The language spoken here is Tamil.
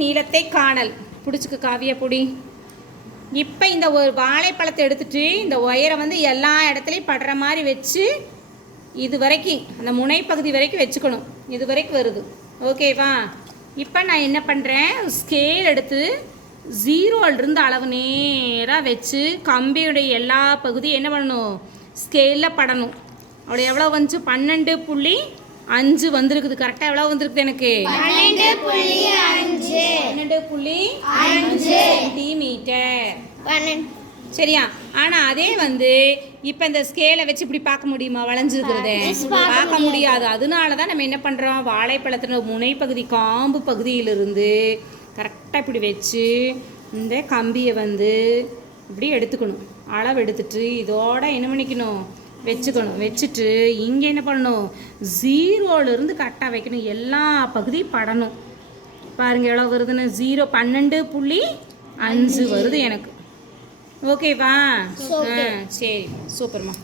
நீளத்தை காணல். பிடிச்சிக்கு காவிய பொடி. இப்போ இந்த ஒரு வாழைப்பழத்தை எடுத்துட்டு இந்த ஒயரை வந்து எல்லா இடத்துலையும் படுற மாதிரி வச்சு இது வரைக்கும் அந்த முனைப்பகுதி வரைக்கும் வச்சுக்கணும். இது வரைக்கும் வருது. ஓகேவா? இப்போ நான் என்ன பண்ணுறேன், ஸ்கேல் எடுத்து 0லிருந்து அளவு நேராக வச்சு கம்பியுடைய எல்லா பகுதியும் என்ன பண்ணணும், ஸ்கேலில் படணும். அவ்வளோ எவ்வளோ வந்துச்சு? 12.5 வந்திருக்குது. கரெக்டாக எவ்வளோ வந்திருக்குது எனக்கு? 12.5 சென்டிமீட்டர். சரியா? ஆனால் அதே வந்து இப்போ இந்த ஸ்கேலை வச்சு இப்படி பார்க்க முடியுமா? வளைஞ்சிருக்கிறத பார்க்க முடியாது. அதனால தான் நம்ம என்ன பண்ணுறோம், வாழைப்பழத்தில் முனைப்பகுதி காம்பு பகுதியிலிருந்து கரெக்டாக இப்படி வச்சு இந்த கம்பியை வந்து இப்படி எடுத்துக்கணும். அளவு எடுத்துட்டு இதோட என்ன பண்ணிக்கணும், வச்சுக்கணும். வச்சுட்டு இங்கே என்ன பண்ணணும், 0லிருந்து கரெக்டாக வைக்கணும். எல்லா பகுதியும் படணும். பாருங்கள் எவ்வளோ வருதுன்னு. 12.5 வருது எனக்கு. ஓகேவா? சரி, சூப்பர்மா.